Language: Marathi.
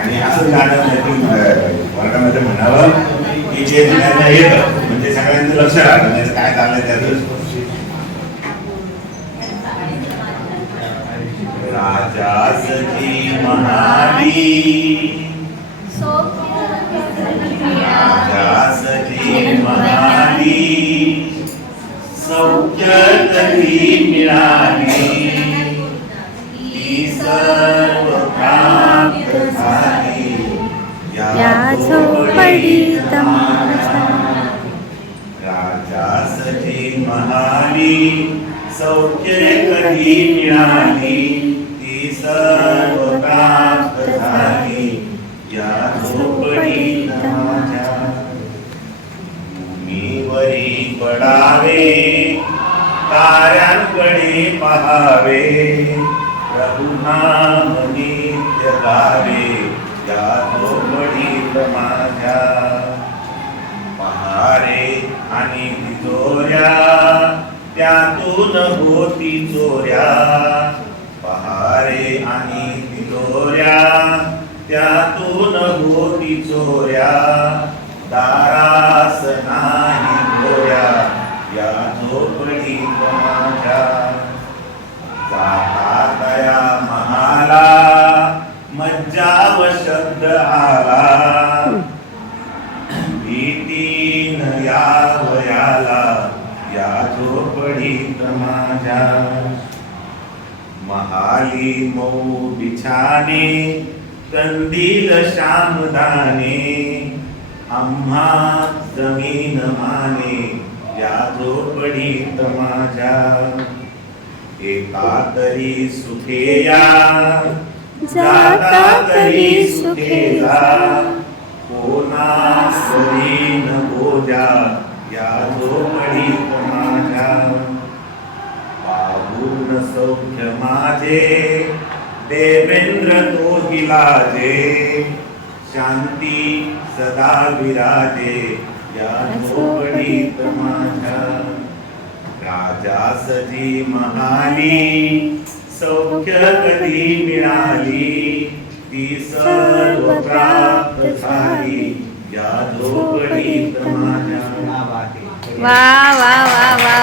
आणि असं गाणं वर्गामध्ये म्हणावं की जे सगळ्यांना येतं म्हणजे सगळ्यांचं लक्ष राहतं म्हणजे काय चाललंय त्याचं. राजासती महाली राजासती महाली सौख्य कधी मिळाली ती सर्व प्राप्त झाली या झोपडीत माझ्या. राजासती महाली सौख्य कधी मिळाली ती सर्व प्राप्त झाली या झोपडीत माझ्या. भूमीवरी पडावे ताऱ्यांकडे पहावे रघुनाम नित्य गावे या झोपडीत माझ्या. पहारे आणि तिजोऱ्या त्यातून होती चोऱ्या पहारे आणि तिजोऱ्या त्यातून होती चोऱ्या दारास नाही गोऱ्या या झोपडीत माझ्या. जाता तया महाला मज्जा व शब्द आला भीतीन यावयाला या झोपडीत माझ्या. महाली मऊ बिछाने कंदील श्यामदाने आम्हा जमीन माने या झोपडीत माझ्या. एका तरी सुखेया जाता तरी सुखेला कोणा सरीन बोजा या झोपडीत माझ्या. पाहून सौख्य माझे देवेंद्र तो हिलाजे शांती सदा विराजे या झोपडीत माझ्या. राजासती महाली सौख्य कधी मिळाली ती सर्व प्राप्त झाली या झोपडीत माझ्या. वा वा वा वा